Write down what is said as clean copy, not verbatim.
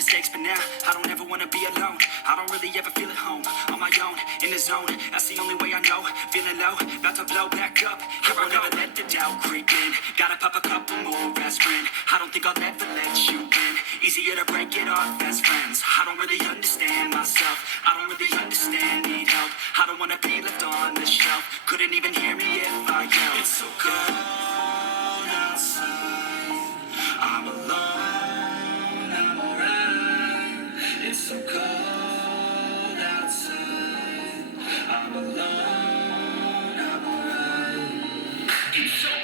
mistakes, but now I don't ever wanna be alone. I don't really ever feel at home, on my own, in the zone. That's the only way I know. Feeling low, about to blow back up. Here I never let the doubt creep in. Gotta pop a couple more aspirin. I don't think I'll ever let you in. Easier to break it off best friends. I don't really understand myself. I don't really understand, need help. I don't wanna be left on the shelf. Couldn't even hear me if I yelled. It's so cold outside. I'm alone, I'm alright. It's so cold outside. I'm alone, I'm alright. It's so